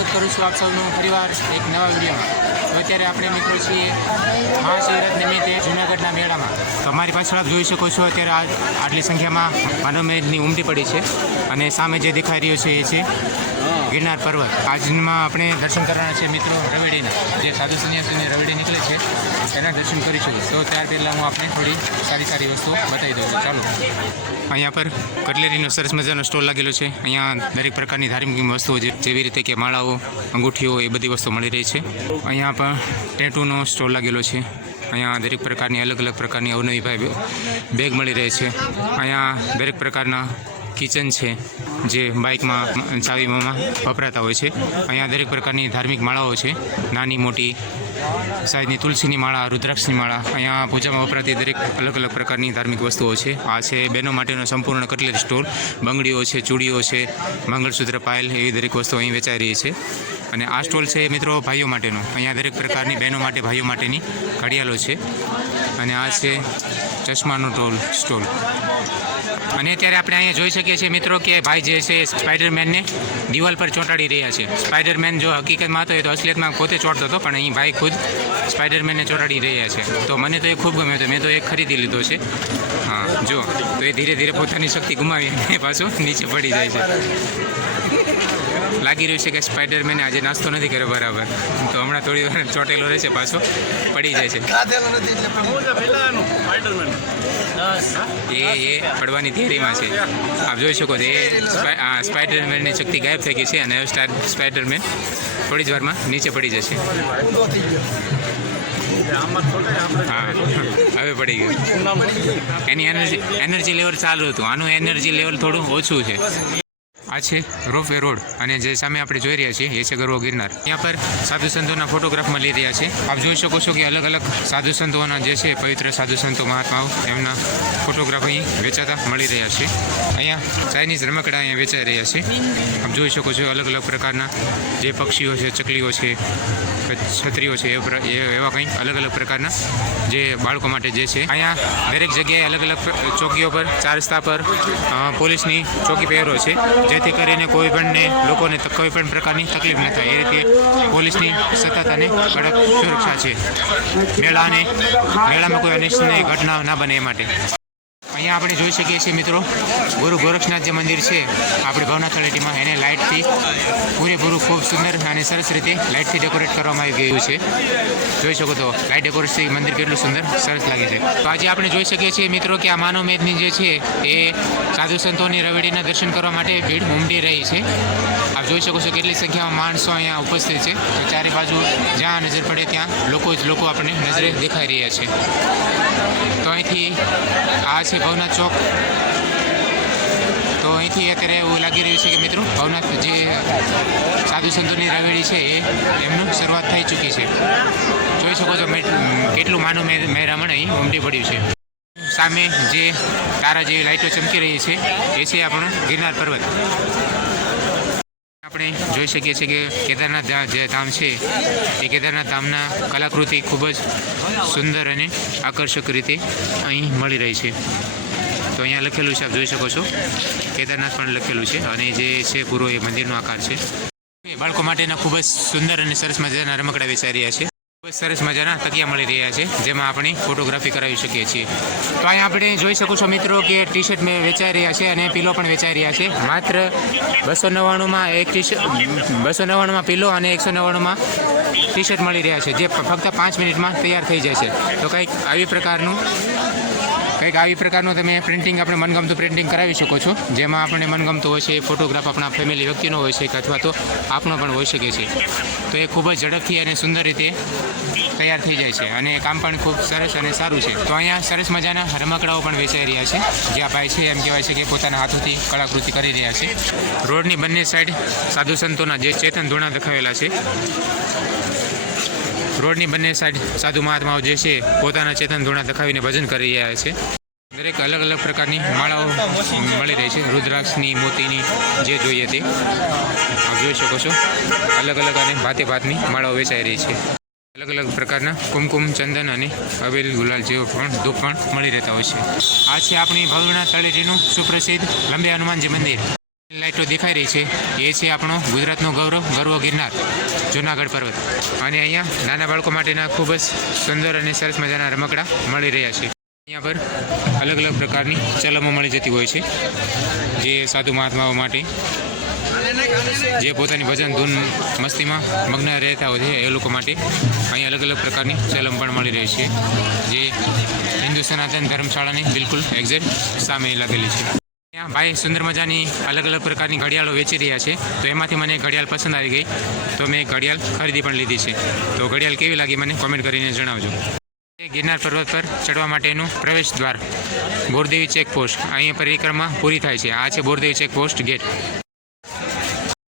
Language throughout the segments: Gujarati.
સ્વાગત કરું છું આપ સૌનું ફરીવાર એક નવા વિડીયોમાં. તો અત્યારે આપણે મિત્રો છીએ મહાશિવરાત નિમિત્તે જૂનાગઢના મેળામાં. તો અમારી પાછળ આપ જોઈ શકો છો અત્યારે આ આટલી સંખ્યામાં માનવ મેદની ઉમટી પડી છે અને સામે જે દેખાઈ રહ્યો છે એ છે ગિરનાર પર્વત. આજમાં આપણે દર્શન કરવાના છે મિત્રો રવેડીના. જે સાધુ સંન્યાસીની રવેડી નીકળે છે, તેના દર્શન કરીશું. તો ત્યાર પહેલાં હું આપણે થોડી સારી સારી વસ્તુઓ બતાવી દઉં છું. ચાલો. અહીંયા પર કટલેરીનો સરસ મજાનો સ્ટોલ લાગેલો છે. અહીંયા દરેક પ્રકારની ધાર્મિક વસ્તુઓ જેવી રીતે કે માળાઓ, અંગૂઠીઓ એ બધી વસ્તુઓ મળી રહી છે. અહીંયા પણ ટેટૂનો સ્ટોલ લાગેલો છે. અહીંયા દરેક પ્રકારની અલગ અલગ પ્રકારની અવનવી બેગ મળી રહે છે. અહીંયા દરેક પ્રકારના કિચન છે, જે બાઇકમાં ચાવીમાં વપરાતા હોય છે. અહીંયા દરેક પ્રકારની ધાર્મિક માળાઓ છે. નાની, મોટી, સાઈઝની તુલસીની માળા, રુદ્રાક્ષની માળા, અહીંયા પૂજામાં વપરાતી દરેક અલગ અલગ પ્રકારની ધાર્મિક વસ્તુઓ છે. આ છે બહેનો માટેનો સંપૂર્ણ કટલેરી સ્ટોર બંગડીઓ છે, ચૂડીઓ છે મંગળસૂત્ર પાયલ, એવી દરેક વસ્તુઓ અહીં વેચાઈ રહી છે. અને આ સ્ટોલ છે મિત્રો ભાઈઓ માટેનો. અહીંયા દરેક પ્રકારની બહેનો માટે, ભાઈઓ માટેની ઘડિયાળો છે. અને આ છે ચશ્માનો ટોલ સ્ટોલ. અને અત્યારે આપણે અહીંયા જોઈ શકીએ છીએ મિત્રો કે ભાઈ જે છે સ્પાઈડરમેનને દિવાલ પર ચોંટાડી રહ્યા છે. સ્પાઈડરમેન જો હકીકતમાં હતો એ તો અસલિયતમાં પોતે ચોંટતો હતો, પણ અહીં ભાઈ ખુદ સ્પાઈડરમેનને ચોંટાડી રહ્યા છે. તો મને તો એ ખૂબ ગમ્યો હતો. મેં તો એ ખરીદી લીધો છે. હા, જો, તો એ ધીરે ધીરે પોતાની શક્તિ ગુમાવી પાછું નીચે પડી જાય છે. લાગી રહ્યું છે કે સ્પાઈડરમેને આજે નાસ્તો નથી કર્યો બરાબર. તો હમણાં થોડી વાર ચોટેલો રહે છે પાછો પડી જાય છે. એ એ પડવાની થિયરીમાં છે. આપ જોઈ શકો છો એ સ્પાઈડરમેનની શક્તિ ગાયબ થઈ ગઈ છે અને સ્ટાર સ્પાઈડરમેન થોડી જ વારમાં નીચે પડી જશે. હવે પડી ગયું. એની એનર્જી એનર્જી લેવલ ચાલુ હતું. આનું એનર્જી લેવલ થોડું ઓછું છે. આ છે રોપવે રોડ અને જે સામે આપણે જોઈ રહ્યા છીએ, એ છે ગરવો ગિરનાર. ત્યાં પર સાધુ સંતોના ફોટોગ્રાફમાં લઈ રહ્યા છે. આપ જોઈ શકો છો કે અલગ અલગ સાધુ સંતોના જે છે, પવિત્ર સાધુ સંતો મહાત્માઓ એમના ફોટોગ્રાફ અહીં વેચાતા મળી રહ્યા છે. અહીંયા ચાઇનીઝ રમકડા અહીંયા વેચાઈ રહ્યા છે. આપ જોઈ શકો છો અલગ અલગ પ્રકારના જે પક્ષીઓ છે, ચકલીઓ છે છત્રીઓ છે એવા કંઈક અલગ અલગ પ્રકારના જે બાળકો માટે જે છે. અહીંયા દરેક જગ્યાએ અલગ અલગ ચોકીઓ પર, ચાર રસ્તા પર પોલીસની ચોકી પહેરો છે. જેથી કરીને કોઈ પણને લોકોને કોઈ પણ પ્રકારની તકલીફ ન થાય. એ રીતે પોલીસની સતત અને કડક સુરક્ષા છે. મેળાને, મેળામાં કોઈ અનિચ્છનીય ઘટના ના બને એ માટે. અહીંયા આપણે જોઈ શકીએ છીએ મિત્રો, ગુરુ ગોરક્ષનાથ જે મંદિર છે. આપણે ભવનાથ તળેટીમાં એને લાઇટથી પૂરેપૂરું ખૂબ સુંદર અને સરસ રીતે લાઇટથી ડેકોરેટ કરવામાં આવી ગયું છે. જોઈ શકો તો લાઇટ ડેકોરેટથી મંદિર કેટલું સુંદર, સરસ લાગે છે. તો આજે આપણે જોઈ શકીએ છીએ મિત્રો કે આ માનવ મેદની જે છે, એ સાધુ સંતોની રવેડીના દર્શન કરવા માટે ભીડ ઉમટી રહી છે. આપ જોઈ શકો છો કેટલી સંખ્યામાં માણસો અહીંયા ઉપસ્થિત છે. તો ચારે બાજુ જ્યાં નજર પડે ત્યાં લોકો જ લોકો આપણને નજરે દેખાઈ રહ્યા છે. તો અહીંથી આ છે ભવનાથ ચોક. તો અહીંથી અત્યારે એવું લાગી રહ્યું છે કે મિત્રો ભવનાથ જે સાધુ સંતોની રાવેડી છે એ એમનું શરૂઆત થઈ ચૂકી છે. જોઈ શકો છો કેટલું માનું મહેરામણ અહીં ઉમટી પડ્યું છે. સામે જે તારા જેવી લાઇટો ચમકી રહી છે, એ છે આપણો ગિરનાર પર્વત. આપણે જોઈ શકીએ છીએ કે કેદારનાથ જે ધામ છે, એ કેદારનાથ ધામના કલાકૃતિ ખૂબ જ સુંદર અને આકર્ષક રીતે અહીં મળી રહી છે. તો અહીંયા લખેલું છે, આપ જોઈ શકો છો. કેદારનાથ પણ લખેલું છે અને જે છે પૂરો એ મંદિરનો આકાર છે. બાળકો માટેના ખૂબ જ સુંદર અને સરસ મજાના રમકડા વેચાઈ રહ્યા છે. સરસ મજાના તકિયા મળી રહ્યા છે, જેમાં આપણે ફોટોગ્રાફી કરાવી શકીએ છીએ. તો અહીંયા આપણે જોઈ શકો છો મિત્રો કે ટી શર્ટ મેં વેચાઈ રહ્યા છે અને પીલો પણ વેચાઈ રહ્યા છે. માત્ર બસો નવ્વાણુંમાં એક ટી શર્ટ બસો નવ્વાણુંમાં પીલો અને એકસો નવ્વાણુંમાં ટી શર્ટ મળી રહ્યા છે, જે ફક્ત પાંચ મિનિટમાં તૈયાર થઈ જાય છે તો કંઈક આવી પ્રકારનું કંઈક આવી પ્રકારનું તમે પ્રિન્ટિંગ આપણે મનગમતું પ્રિન્ટિંગ કરાવી શકો છો. જેમાં આપણને મનગમતું હોય છે, એ ફોટોગ્રાફ આપણા ફેમિલી વ્યક્તિનો હોય છે અથવા તો આપણો પણ હોઈ શકે છે. તો એ ખૂબ જ ઝડપથી અને સુંદર રીતે તૈયાર થઈ જાય છે અને કામ પણ ખૂબ સરસ અને સારું છે. તો અહીંયા સરસ મજાના રમકડાઓ પણ વેચાઈ રહ્યા છે. જે આ ભાઈ છે, એમ કહેવાય છે કે પોતાના હાથોથી કલાકૃતિ કરી રહ્યા છે. રોડની બંને સાઈડ સાધુ સંતોના જે ચેતન ધોણા દેખાવેલા છે. રોડની બંને સાઈડ સાધુ મહાત્માઓ જે છે, પોતાના ચેતન ધૂણા દખાવીને ભજન કરી રહ્યા છે. દરેક અલગ અલગ પ્રકારની માળાઓ મળી રહી છે. રુદ્રાક્ષની મોતીની જે જોઈએ તે જોઈ શકો છો. અલગ અલગ અને ભાતે ભાતની માળાઓ વેચાઈ રહી છે. અલગ અલગ પ્રકારના કુમકુમ, ચંદન અને અવેલ ગુલાલ જેવો પણ ધૂપ પણ મળી રહેતા હોય છે. આ છે આપણી ભવ્યના તળેટીનું સુપ્રસિદ્ધ લંબે હનુમાનજી મંદિર. લાઇટો દેખાઈ રહી છે. એ છે આપણો ગુજરાતનો ગૌરવ, ગર્વ ગિરનાર, જુનાગઢ પર્વત. અને અહીંયા નાના બાળકો માટેના ખૂબ જ સુંદર અને સરસ મજાના રમકડા મળી રહ્યા છે. અહીંયા પર અલગ અલગ પ્રકારની ચલમો મળી જતી હોય છે. જે સાધુ મહાત્માઓ માટે જે પોતાની ભજન ધૂન મસ્તીમાં મગ્ન રહેતા હોય છે, એ લોકો માટે અહીં અલગ અલગ પ્રકારની ચલમ પણ મળી રહી છે. જે હિન્દુ સનાતન ધર્મશાળાની બિલકુલ એક્ઝેક્ટ સામે લાગેલી છે. અહીંયા ભાઈ સુંદર મજાની અલગ અલગ પ્રકારની ઘડિયાળો વેચી રહ્યા છે. તો એમાંથી મને ઘડિયાળ પસંદ આવી ગઈ. તો મેં ઘડિયાળ ખરીદી પણ લીધી છે. તો ઘડિયાળ કેવી લાગી મને કોમેન્ટ કરીને જણાવજો. ગિરનાર પર્વત પર ચડવા માટેનું પ્રવેશ દ્વાર. બોરદેવી ચેકપોસ્ટ. અહીં પરિક્રમા પૂરી થાય છે. આ છે બોરદેવી ચેકપોસ્ટ ગેટ.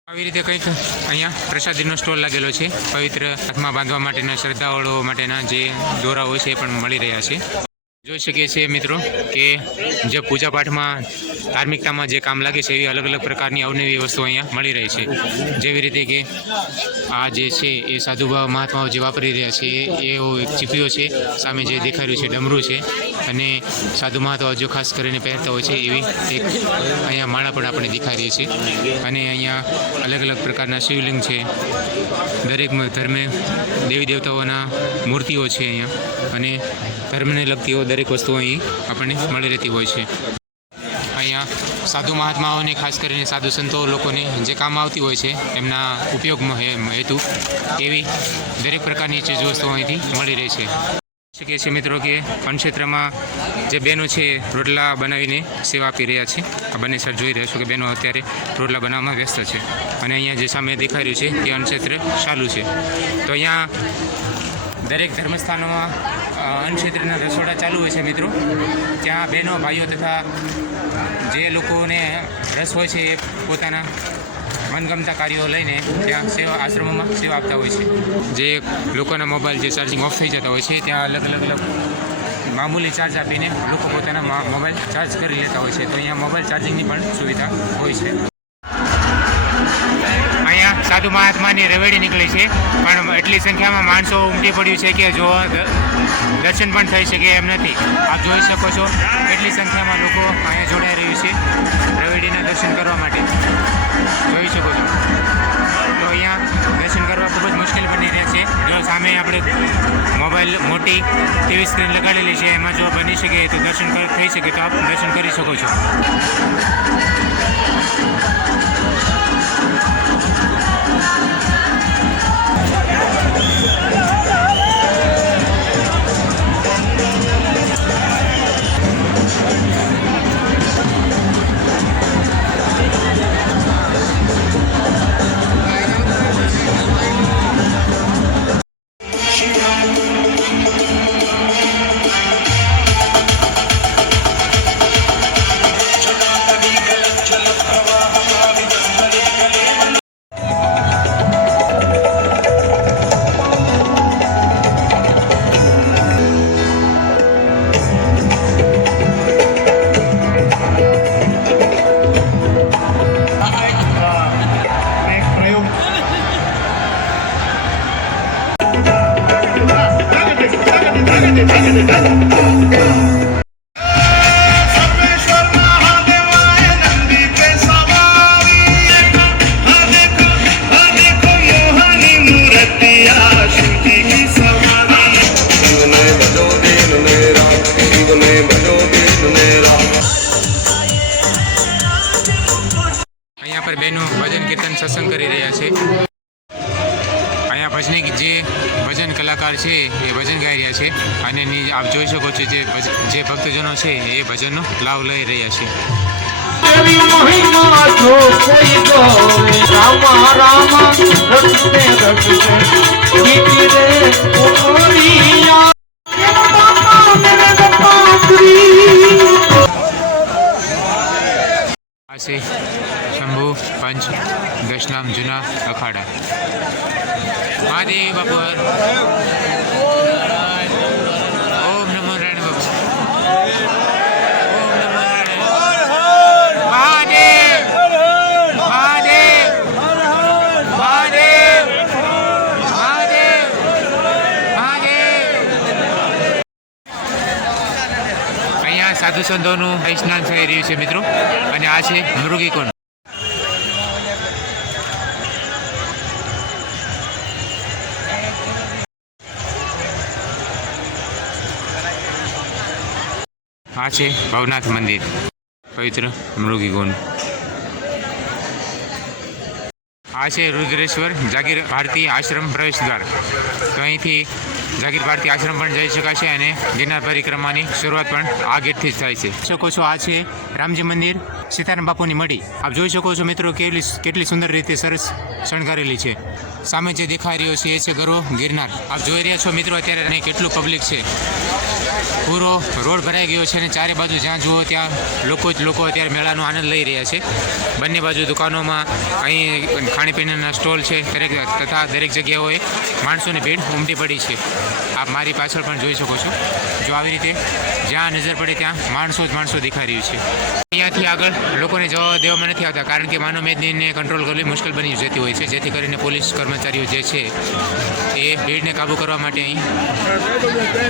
આવી રીતે કંઈક અહીંયા પ્રસાદીનો સ્ટોલ લાગેલો છે. પવિત્ર હાથમાં બાંધવા માટેના શ્રદ્ધાળુઓ માટેના જે દોરા હોય છે એ પણ મળી રહ્યા છે. જોઈ શકીએ છીએ મિત્રો કે જે પૂજા પાઠમાં ધાર્મિકતામાં જે કામ લાગે છે, એવી અલગ અલગ પ્રકારની અવનવી વસ્તુઓ અહીંયા મળી રહી છે. જેવી રીતે કે આ જે છે, એ સાધુભાવ મહાત્માઓ જે વાપરી રહ્યા છે, એ એવો એક છે, સામે જે દેખાઈ રહ્યું છે, ડમરું છે. અને સાધુ મહાત્માઓ જો ખાસ કરીને પહેરતા હોય છે એવી એક અહીંયા માળા પણ આપણે દેખાઈ રહી છે. અને અહીંયા અલગ અલગ પ્રકારના શિવલિંગ છે. દરેક ધર્મે દેવી દેવતાઓના મૂર્તિઓ છે અહીંયા. અને ધર્મને લગતી દરેક વસ્તુઓ અહીં આપણને મળી રહેતી હોય છે. અહીંયા સાધુ મહાત્માઓને ખાસ કરીને સાધુ સંતો લોકોને જે કામ આવતી હોય છે એમના ઉપયોગમાં હેતુ એવી દરેક પ્રકારની ચીજ વસ્તુઓ અહીંથી મળી રહે છે. શકીએ છીએ મિત્રો કે વનક્ષેત્રમાં જે બહેનો છે રોટલા બનાવીને સેવા આપી રહ્યા છે. આ બંને સર જોઈ રહ્યા છો કે બહેનો અત્યારે રોટલા બનાવવામાં વ્યસ્ત છે. અને અહીંયા જે સામે દેખાઈ રહ્યું છે એ અન્નક્ષેત્ર ચાલુ છે. તો અહીંયા દરેક ધર્મસ્થાનોમાં અન્નક્ષેત્રના રસોડા ચાલુ હોય છે મિત્રો. ત્યાં બહેનો, ભાઈઓ તથા જે લોકોને રસ હોય છે એ પોતાના મનગમતા કાર્યો લઈને ત્યાં સેવા આશ્રમોમાં સેવા આપતા હોય છે. જે લોકોના મોબાઈલ જે ચાર્જિંગ ઓફ થઈ જતા હોય છે, ત્યાં અલગ અલગ અલગ મામૂલી ચાર્જ આપીને લોકો પોતાના મોબાઈલ ચાર્જ કરી લેતા હોય છે. તો અહીંયા મોબાઈલ ચાર્જિંગની પણ સુવિધા હોય છે. સાધુ મહાત્માની રવેડી નીકળી છે. પણ એટલી સંખ્યામાં માણસો ઉમટી પડ્યું છે કે જો દર્શન પણ થઈ શકે એમ નથી. આપ જોઈ શકો છો એટલી સંખ્યામાં લોકો અહીંયા જોડાઈ રહ્યું છે રવેડીના દર્શન કરવા માટે. જોઈ શકો છો. તો અહીંયા દર્શન કરવા ખૂબ જ મુશ્કેલ બની રહ્યા છે. જો સામે આપણે મોબાઈલ મોટી ટીવી સ્ક્રીન લગાડેલી છે એમાં જો બની શકે તો દર્શન થઈ શકે તો આપ દર્શન કરી શકો છો. એ ભજનનો લાભ લઈ રહ્યા છે આ છે શંભુ પંચ દશનામ જૂના અખાડા. મહાદેવ બાપુ. સંતોનું સ્નાન થઈ રહ્યું છે મિત્રો. અને આ છે મૃગીકુંડ. આ છે ભવનાથ મંદિર. પવિત્ર મૃગીકુંડ. આ છે રુદ્રેશ્વર જાગીર ભારતી આશ્રમ પ્રવેશ દ્વાર. તો અહીંથી જાગીર ભારતી આશ્રમ પણ જઈ શકાશે અને ગિરનાર પરિક્રમાની શરૂઆત પણ આ ગેટથી જ થાય છે. શકો છો આ છે રામજી મંદિર, સીતારામ બાપુની મઢી. આપ જોઈ શકો છો મિત્રો, કેટલી કેટલી સુંદર રીતે સરસ શણગારેલી છે. સામે જે દેખાઈ રહ્યો છે એ છે ગરો ગિરનાર. આપ જોઈ રહ્યા છો મિત્રો, અત્યારે અહીં કેટલું પબ્લિક છે. પૂરો રોડ ભરાઈ ગયો છે અને ચારે બાજુ જ્યાં જુઓ ત્યાં લોકો જ લોકો અત્યારે મેળાનો આનંદ લઈ રહ્યા છે. બંને બાજુ દુકાનોમાં અહીં ખાણીપીણીના સ્ટોલ છે, દરેક તથા દરેક જગ્યાઓએ માણસોની ભીડ ઉમટી પડી છે. આપ મારી પાછળ પણ જોઈ શકો છો. જો આવી રીતે જ્યાં નજર પડે ત્યાં માણસો જ માણસો દેખાઈ રહ્યું છે. અહીંયાથી આગળ લોકોને જવા દેવામાં નથી આવતા, કારણ કે માનવ મેદનીને કંટ્રોલ કરવી મુશ્કેલ બની જતી હોય છે. જેથી કરીને પોલીસ કર્મચારીઓ જે છે, એ ભીડને કાબૂ કરવા માટે અહીં,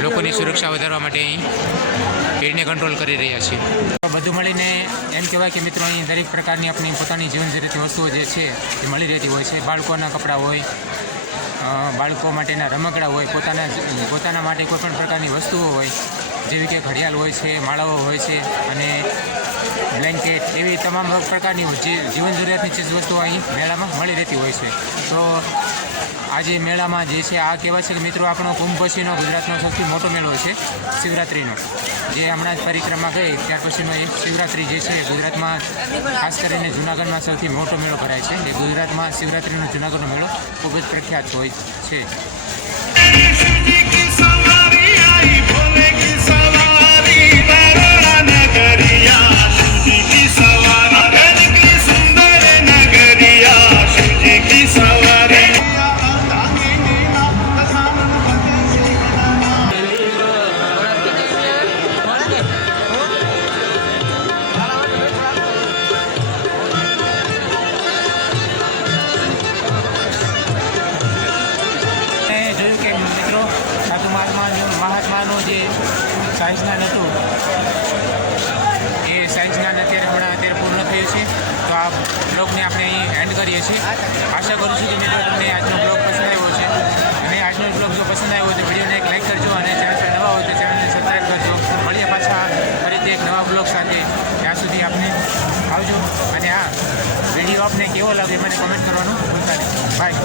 લોકોની સુરક્ષા વધારવા માટે અહીં ભીડને કંટ્રોલ કરી રહ્યા છે. બધું મળીને એમ કહેવાય કે મિત્રો, અહીં દરેક પ્રકારની આપણી પોતાની જીવન જરૂરિયાતની વસ્તુઓ જે છે, એ મળી રહેતી હોય છે. બાળકોના કપડાં હોય બાળકો માટેના રમકડા હોય, પોતાના પોતાના માટે કોઈપણ પ્રકારની વસ્તુઓ હોય જેવી કે ઘડિયાળ હોય છે, માળાઓ હોય છે અને બ્લેન્કેટ એવી તમામ પ્રકારની જે જીવન જરૂરિયાતની ચીજ વસ્તુઓ અહીં મેળામાં મળી રહેતી હોય છે. તો આજે મેળામાં જે છે, આ કહેવાય છે કે મિત્રો, આપણો કુંભ પછીનો ગુજરાતનો સૌથી મોટો મેળો છે શિવરાત્રિનો. જે હમણાં જ પરિક્રમા ગઈ ત્યાર પછીનો એ શિવરાત્રિ જે છે, ગુજરાતમાં ખાસ કરીને જુનાગઢમાં સૌથી મોટો મેળો ભરાય છે. એ ગુજરાતમાં શિવરાત્રિનો જુનાગઢનો મેળો ખૂબ જ પ્રખ્યાત હોય છે. હતું એ સાયન્સના અત્યારે હમણાં અત્યારે પૂર્ણ થયું છે. તો આ બ્લોગને આપણે અહીં એન્ડ કરીએ છીએ. આશા કરું છું કે મિત્રો તમને આજનો બ્લોગ પસંદ આવ્યો છે અને આજનો બ્લોગ જો પસંદ આવ્યો હોય તો વિડીયોને એક લાઈક કરજો અને ચેનલ પર નવા હોય તો ચેનલને સબસ્ક્રાઈબ કરજો. મળીએ પાછા ફરીથી એક નવા બ્લોગ સાથે. ત્યાં સુધી આપને આવજો. અને હા વીડિયો આપને કેવો લાગે મને કોમેન્ટ કરવાનું ભૂલતા નહીં. બાય